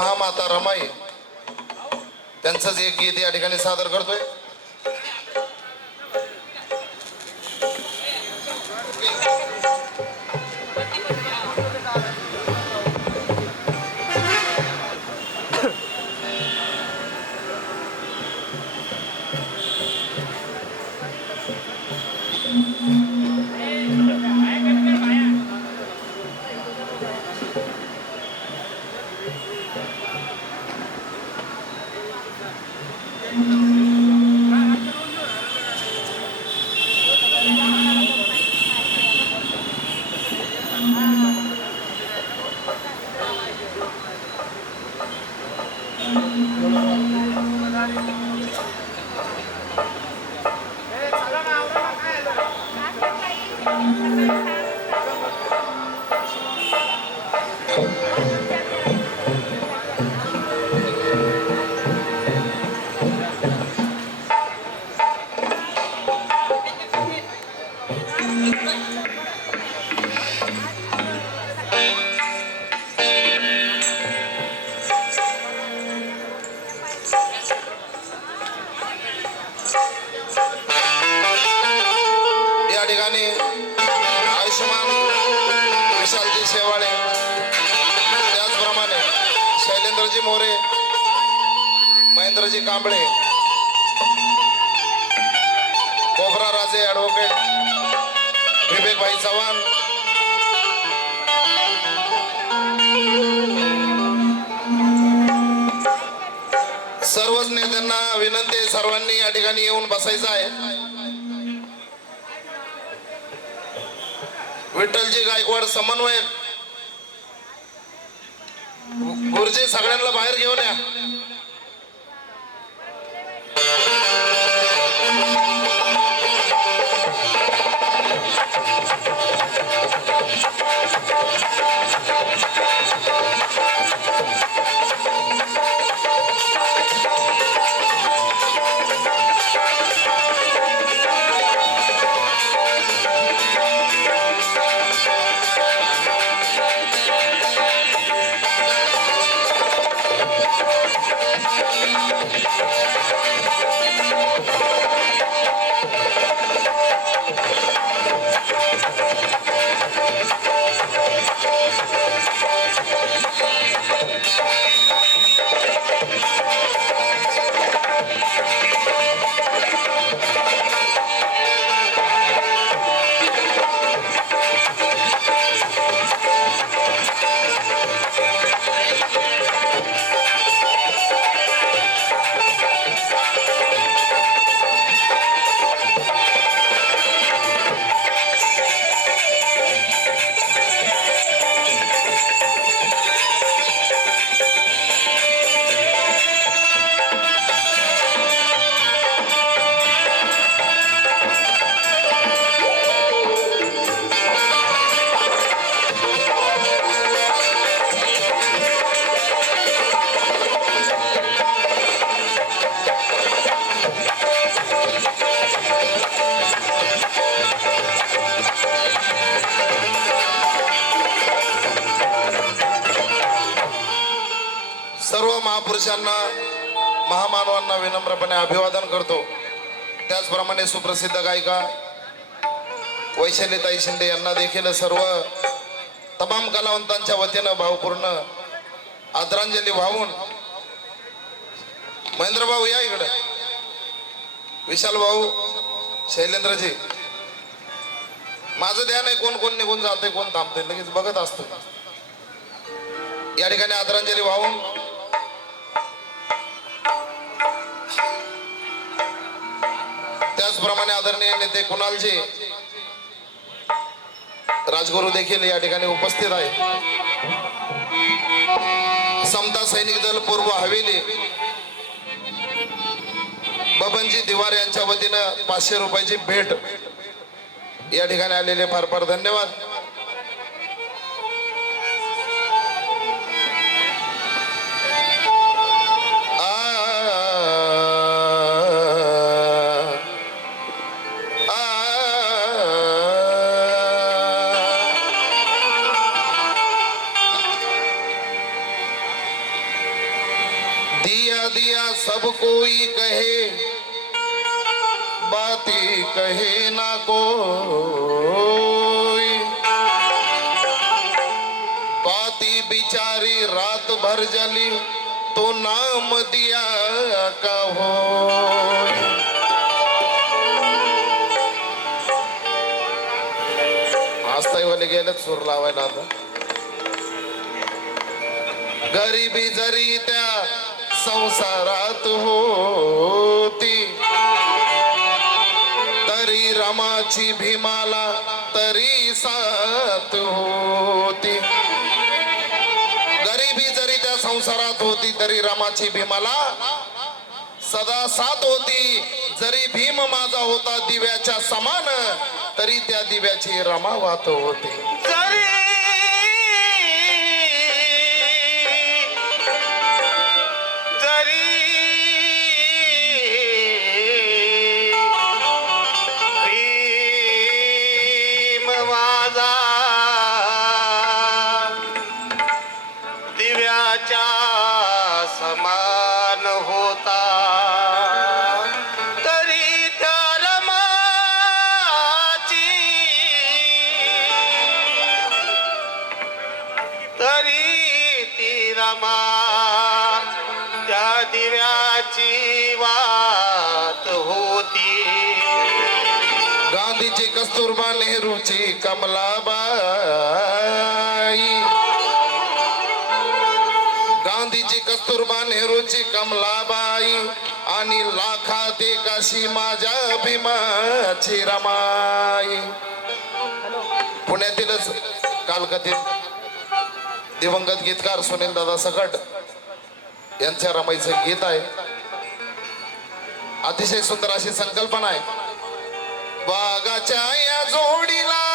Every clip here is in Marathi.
महामाता रमाई. त्यांचंच एक गीत या ठिकाणी सादर करतोय. सर्वच त्यांना विनंती आहे सर्वांनी या ठिकाणी येऊन बसायचं आहे. विठ्ठलजी गायकवाड समन्वय गुरुजी सगळ्यांना बाहेर घेऊन या. सर्व महामानवांना विनम्रपणे अभिवादन करतो त्याचप्रमाणे सुप्रसिद्ध गायिका वैशालीताई शिंदे यांना देखील सर्व तमाम कलावंतांच्या वतीनं भावपूर्ण आदरांजली वाहून महेंद्र भाऊ या इकडे. विशाल भाऊ शैलेंद्रजी. माझं ध्यान आहे कोण कोण निघून जाते कोण थांबते लगेच बघत असतो या ठिकाणी आदरांजली वाहून त्याचप्रमाणे आदरणीय नेते कुणालजी राजगुरू देखील या ठिकाणी उपस्थित आहे समता सैनिक दल पूर्व हवेली बबनजी दिवार यांच्या वतीनं पाचशे रुपयाची भेट या ठिकाणी आलेले फार फार धन्यवाद. ती कहे ना कोई। बाती बिचारी रात भर जली तो नाम दिया का हो वाले गेलेत सूर लावायला आता. गरिबी जरी त्या संसारात होती रमाची भीमाला तरी साथ होती. गरिबी जरी त्या संसारात होती तरी रमाची भीमाला सदा साथ होती. जरी भीम माझा होता दिव्याच्या समान तरी त्या दिव्याची रमा वाहत होती. दिव्याच्या समान होता. तरी त्या तरी ती रमा त्या दिव्याची वात होती. गांधीजी कस्तुरबा नेहरूची कमला नेहरूची कमलाबाई आणि लाखात एकाशी माझ्या भीमाची रमाई. पुण्यातीलच कालकथित दिवंगत गीतकार सुनील दादा सकट यांच्या रमाईचं गीत आहे. अतिशय सुंदर अशी संकल्पना आहे. बागाच्या या जोडीला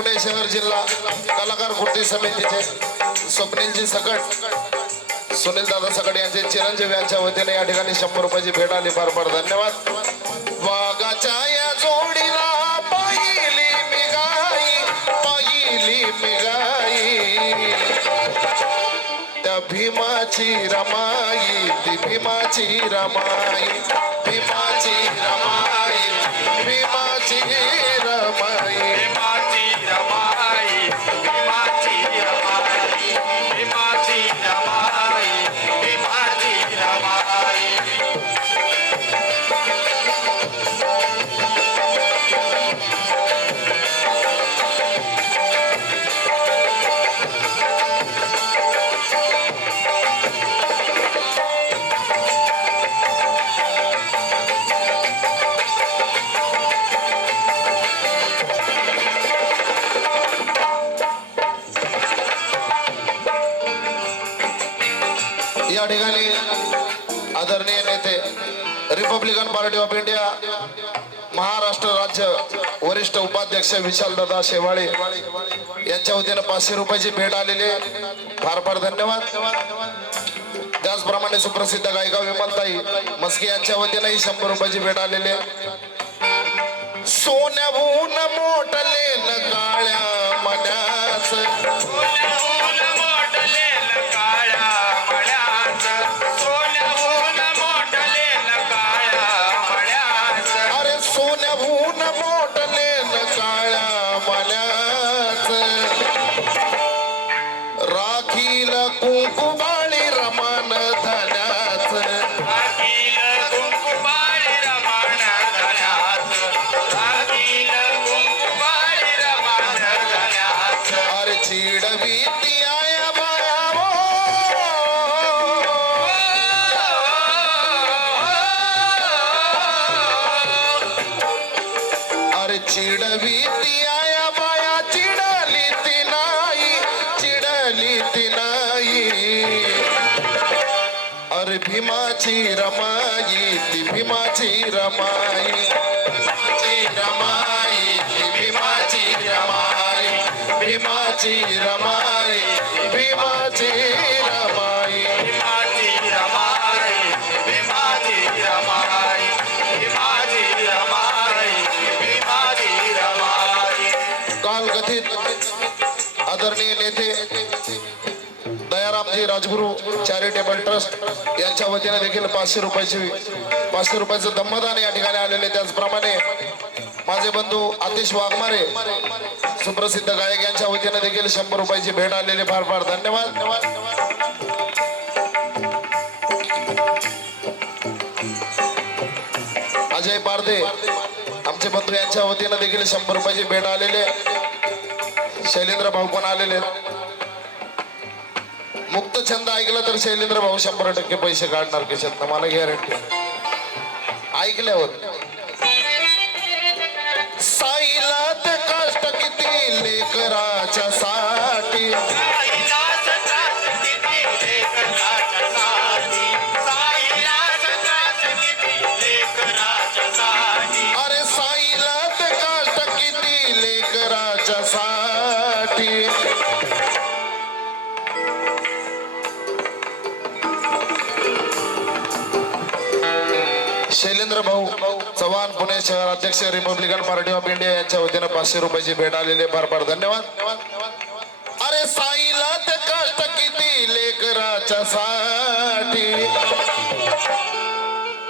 पुणे शहर जिल्हा कलाकार कृती समितीचे स्वप्नीलजी सकट सुनील दादा सकट यांचे चिरंजीव यांच्या वतीने या ठिकाणी शंभर रुपयाची भेट आली. फार फार धन्यवाद. वाघाच्या या जोडीला पाहिली मिगाई पाहिली मी त्या भीमाची रमाई ती भीमाची रमाई भीमाची रमाई. या ठिकाणी आदरणीय नेते Republican Party of India Maharashtra राज्य वरिष्ठ उपाध्यक्ष विशाल दादा शेवाळे यांच्या वतीनं पाचशे रुपयाची भेट आलेली आहे. फार फार धन्यवाद. त्याचप्रमाणे सुप्रसिद्ध गायिका विमलताई मस्के यांच्या वतीनंही शंभर रुपयाची भेट आलेली आहे. सोन्याहून मोठले काळ्या भीमाची रमाई ती भीमाची रमाई भीमाची रमाई ती भीमाची रमाई भीमाची रमाई भीमाची आदरणीय दयारामजी राजगुरू चॅरिटेबल ट्रस्ट यांच्या वतीने देखील पाचशे रुपयाची पाचशे रुपयाचं दम्मदान या ठिकाणी आलेले त्याचप्रमाणे माझे बंधू आतिश वाघमारे सुप्रसिद्ध गायक यांच्या वतीने देखील शंभर रुपयाची भेट आलेली फार फार धन्यवाद. अजय पारदे आमचे बंधू यांच्या वतीने देखील शंभर रुपयाची भेट आलेले शैलेंद्र भाऊ पण आलेले आहेत. छंद ऐकलं तर शैलेंद्र भाऊ शंभर टक्के पैसे काढणार खिशात. मला गॅरंटी ऐकल्यावर साईला ते कष्ट किती लेकराच्या साई भाऊ चव्हाण पुणे शहर अध्यक्ष रिपब्लिकन पार्टी ऑफ इंडिया यांच्या वतीनं पाचशे रुपयाची भेट आलेले फार फार धन्यवाद. अरे साईला ते कष्ट किती लेकराच्या साठी.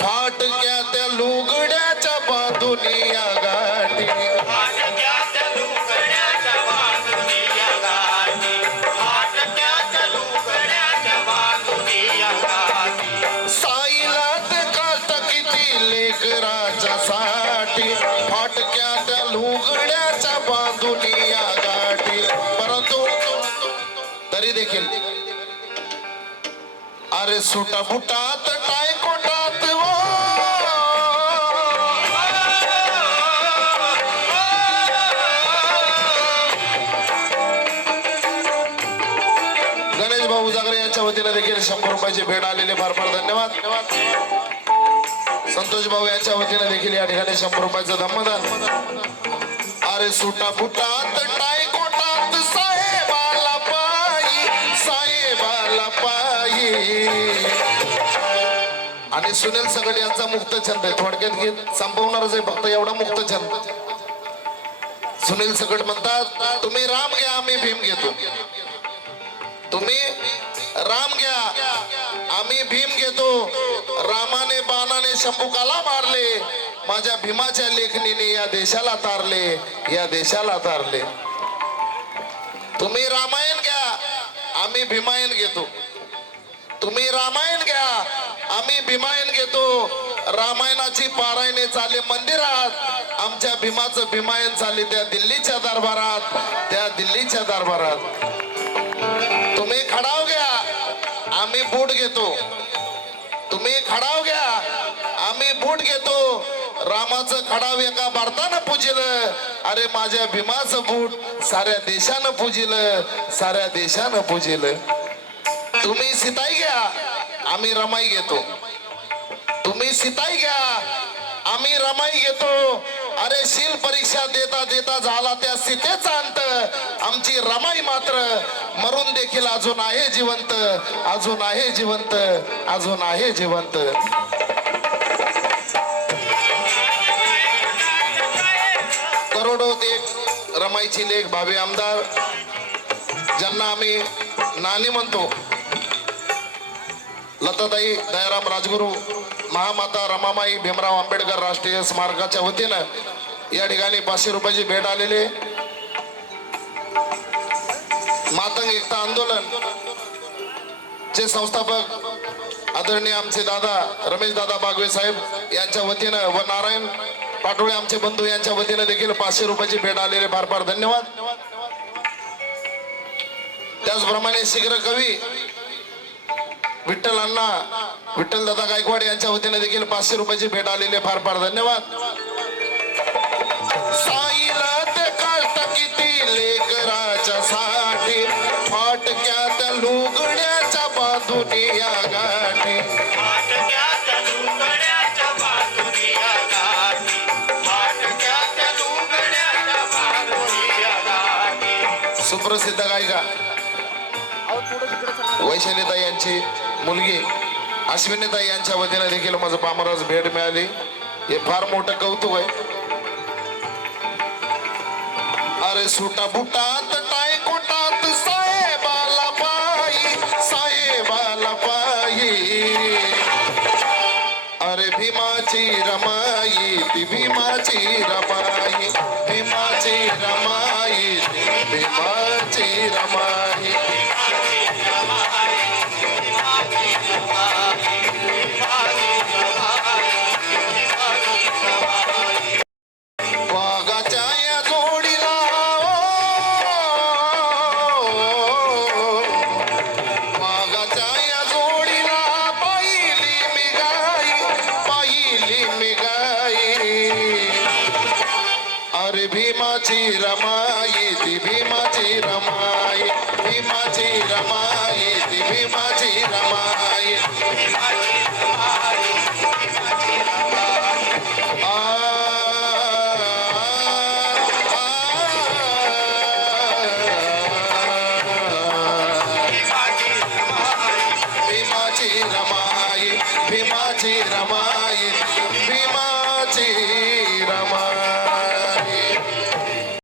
फाटक्या त्या लुगड्याच्या बांधुनिया सुटा बुटात काय कोटात ओ गणेश भाऊ जागरे यांच्या वतीने देखील शंभर रुपयाची भेट आलेले. फार फार धन्यवाद. संतोष भाऊ यांच्या वतीने देखील या ठिकाणी शंभर रुपयाचं धम्मदान. अरे सुटा फुटात आणि सुनील सगड यांचा मुक्त छंद आहे. थोडक्यात घेत संपवणारच आहे फक्त एवढा मुक्त छंद. सुनील सगड म्हणतात तुम्ही राम घ्या आम्ही भीम घेतो. तुम्ही राम घ्या आम्ही भीम घेतो. रामाने बाणाने शंभुकाला मारले. माझ्या भीमाच्या लेखणीने या देशाला तारले या देशाला तारले. तुम्ही रामायण घ्या आम्ही भीमायन घेतो. तुम्ही रामायण घ्या भीमायन घेतो. रामायणाची पारायणे चाले मंदिरात. आमच्या भीमाचं भीमायन चाले त्या दिल्लीच्या दरबारात. त्या दिल्लीच्या दरबारात. तुम्ही खडाव घ्या. आम्ही बूट घेतो. तुम्ही खडाव घ्या. आम्ही बूट घेतो. रामाचं खडाव एका भारतानं पूजिलं. अरे माझ्या भीमाचं बूट साऱ्या देशानं पूजिलं. साऱ्या देशानं पूजिलं. तुम्ही सीताई घ्या. आम्ही रमाई घेतो. तुम्ही घ्या. आम्ही रमाई घेतो. अरे शील परीक्षा देता देता झाला त्या सीतेचा अंत. आमची रमाई मात्र मरून देखील अजून आहे जिवंत. अजून आहे जिवंत. अजून आहे जिवंत. करोडो एक रमाईची लेख भावे आमदार. ज्यांना आम्ही नाणी म्हणतो. लताताई दयाराम राजगुरू. महामाता रमामाई भीमराव आंबेडकर राष्ट्रीय स्मारकाच्या वतीनं या ठिकाणी पाचशे रुपयाची भेट आलेली मातंग एकता आंदोलन चे संस्थापक आदरणीय आमचे दादा रमेश दादा बागवे साहेब यांच्या वतीनं व नारायण पाटोळे आमचे बंधू यांच्या वतीनं देखील पाचशे रुपयाची भेट आलेले फार फार धन्यवाद. त्याचप्रमाणे शीघ्र कवी विठ्ठल अण्णा विठ्ठल दादा गायकवाड यांच्या वतीने देखील पाचशे रुपयाची भेट आलेली आहे. फार फार धन्यवादसाठी फाटक्यात लुगड्याच्या बाजूने या गाठी. सुप्रसिद्ध गायिका वैशालीताई यांची मुलगी अश्विनीताई यांच्या वतीने देखील माझं पामराज भेट मिळाली. हे फार मोठं कौतुक आहे. अरे सुटा बुटात टाय कोटात साहेबाला पायी साहेबाला पायी. अरे भीमाची रमाई ती भीमाची रमाई भीमाची रमाई भीमाची रमाई. भीमाची